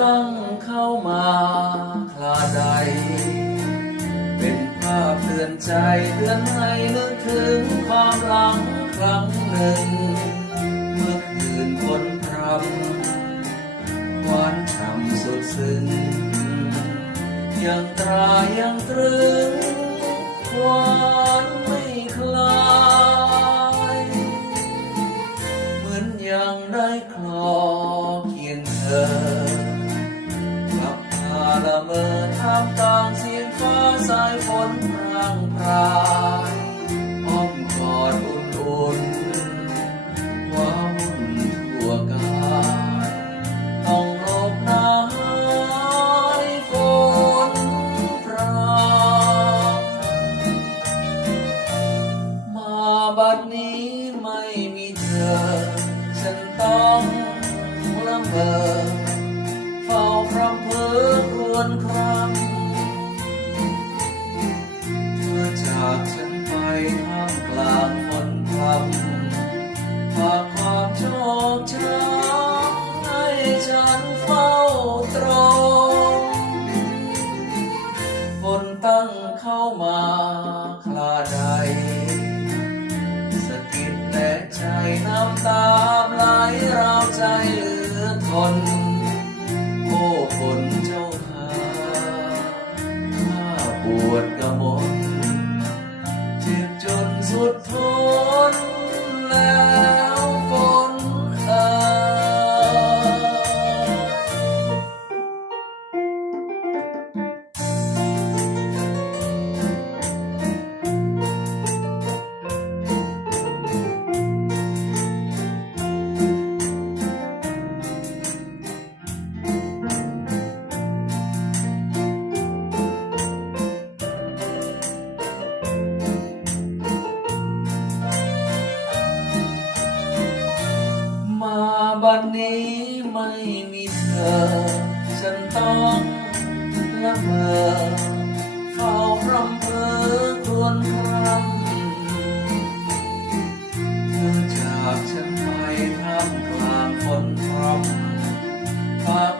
ตั้งเข้ามาคลาใด เป็นภาพเตือนใจเตือนให้นึกถึงความหลังครั้งหนึ่ง เมื่อคืนคนพรำหวานฉ่ำสุดซึ้งยังตรายังตรึงหวานไม่คลายเหมือนยังได้คลอเคียงเธอ ละเมอท่ามกลางเสียงฟ้าสายฝนพรางพรายำตาไหลราใจเหลือทน โอ้คนเจ้าขาข้าปวดกระมนเบัดนี้ไม่มีเธอ ฉันต้องละเมอเฝ้าพรำเพอครวญครำเธอจากฉันไปท่ามกลางฝนพรำฝาก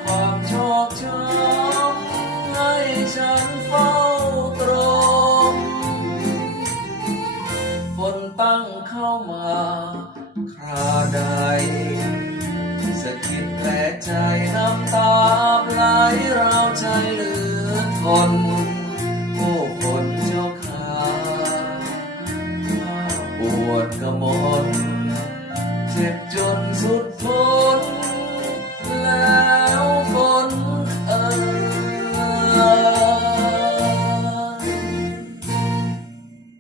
คนโอ้คนเจ้าขาข้าปวดกระมนเจ็บจนสุด